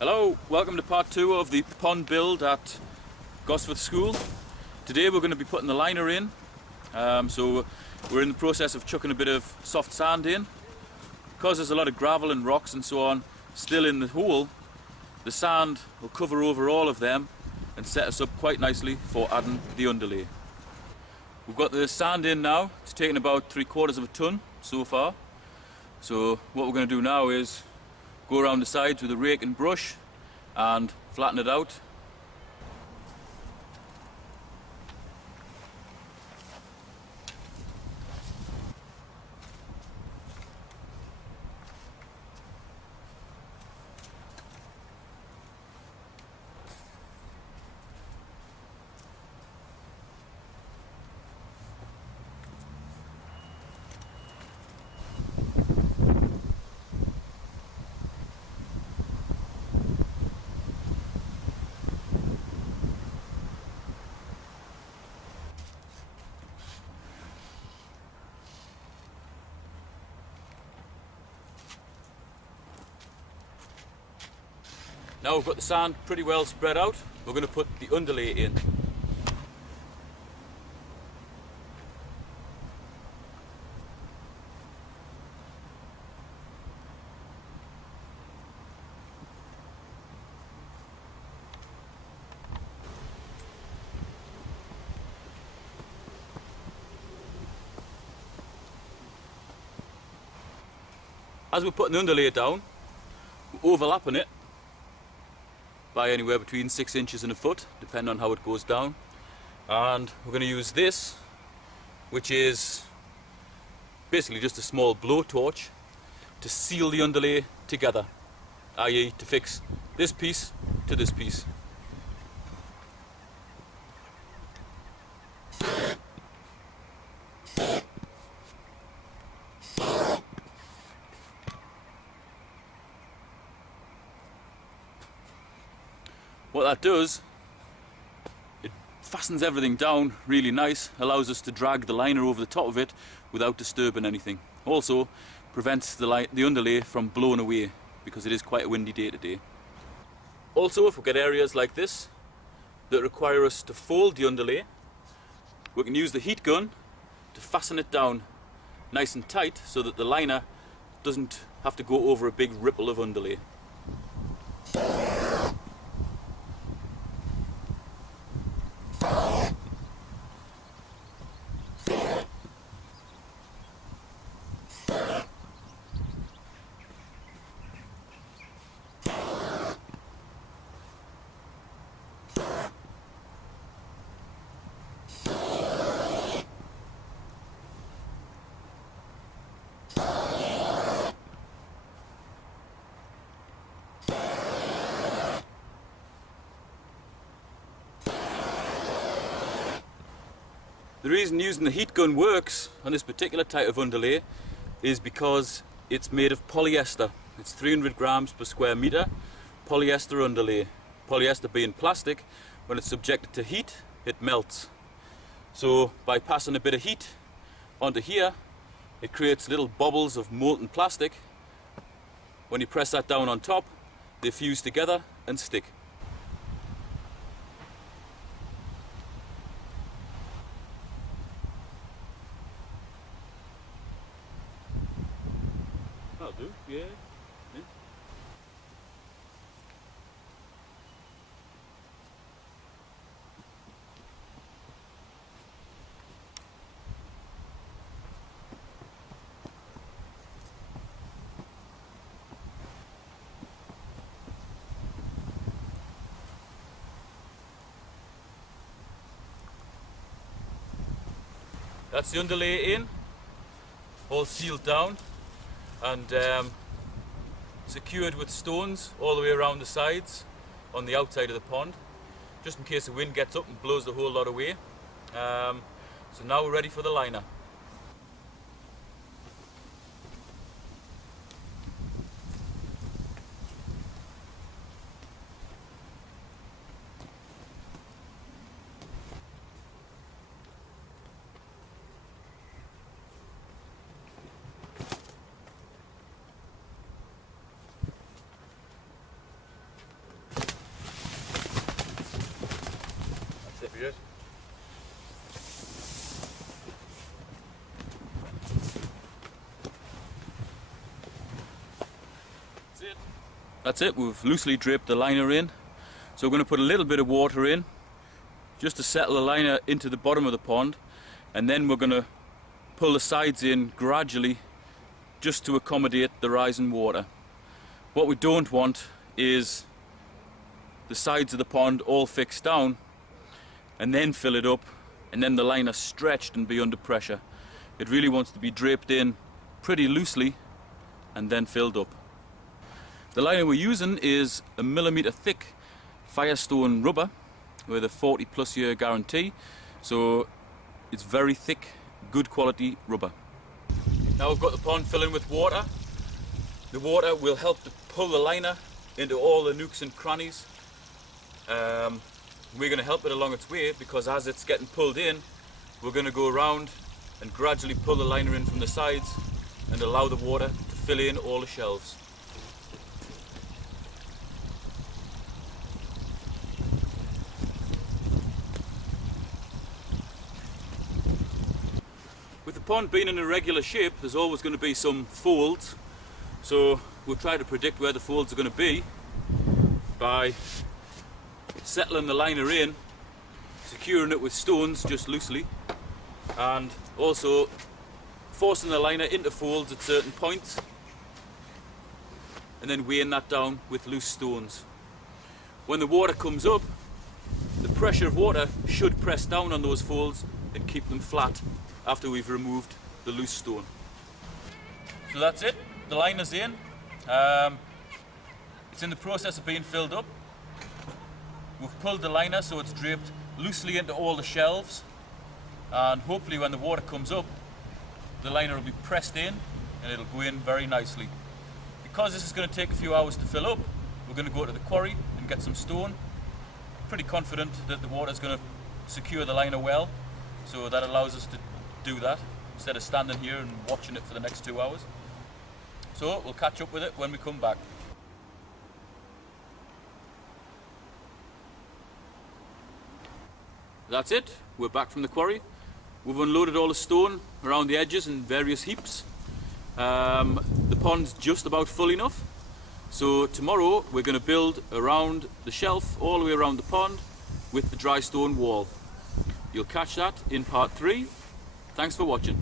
Hello, welcome to part 2 of the pond build at Gosforth School. Today we're going to be putting the liner in. So we're in the process of chucking a bit of soft sand in. Because there's a lot of gravel and rocks and so on still in the hole, the sand will cover over all of them and set us up quite nicely for adding the underlay. We've got the sand in now. It's taken about 3/4 of a ton so far. So what we're going to do now is go around the sides with a rake and brush and flatten it out. Now we've got the sand pretty well spread out, we're going to put the underlay in. As we're putting the underlay down, we're overlapping it by anywhere between 6 inches and a foot, depending on how it goes down. And we're going to use this, which is basically just a small blowtorch, to seal the underlay together, i.e. to fix this piece to this piece. What that does, it fastens everything down really nice, allows us to drag the liner over the top of it without disturbing anything. Also prevents the underlay from blowing away, because it is quite a windy day today. Also, if we get areas like this that require us to fold the underlay, we can use the heat gun to fasten it down nice and tight so that the liner doesn't have to go over a big ripple of underlay. The reason using the heat gun works on this particular type of underlay is because it's made of polyester. It's 300 grams per square meter polyester underlay. Polyester being plastic, when it's subjected to heat, it melts. So by passing a bit of heat onto here, it creates little bubbles of molten plastic. When you press that down on top, they fuse together and stick. That'll do, yeah. That's the underlay in, all sealed down and secured with stones all the way around the sides on the outside of the pond, just in case the wind gets up and blows the whole lot away. So now we're ready for the liner. That's it, we've loosely draped the liner in. So we're going to put a little bit of water in just to settle the liner into the bottom of the pond, and then we're going to pull the sides in gradually just to accommodate the rising water. What we don't want is the sides of the pond all fixed down and then fill it up and then the liner stretched and be under pressure. It really wants to be draped in pretty loosely and then filled up. The liner we're using is a millimetre thick Firestone rubber with a 40+ year guarantee, so it's very thick, good quality rubber. Now we've got the pond filling with water. The water will help to pull the liner into all the nooks and crannies. We're going to help it along its way, because as it's getting pulled in, we're going to go around and gradually pull the liner in from the sides and allow the water to fill in all the shelves. With the pond being in a regular shape, there's always going to be some folds, so we'll try to predict where the folds are going to be by settling the liner in, securing it with stones just loosely, and also forcing the liner into folds at certain points and then weighing that down with loose stones. When the water comes up, the pressure of water should press down on those folds and keep them flat after we've removed the loose stone. So that's it, the liner's in. It's in the process of being filled up. We've pulled the liner so it's draped loosely into all the shelves, and hopefully when the water comes up, the liner will be pressed in and it'll go in very nicely. Because this is going to take a few hours to fill up, we're going to go to the quarry and get some stone. Pretty confident that the water's going to secure the liner well, so that allows us to do that instead of standing here and watching it for the next 2 hours. So we'll catch up with it when we come back. That's it, we're back from the quarry. We've unloaded all the stone around the edges in various heaps. The pond's just about full enough. So tomorrow we're going to build around the shelf all the way around the pond with the dry stone wall. You'll catch that in part 3. Thanks for watching.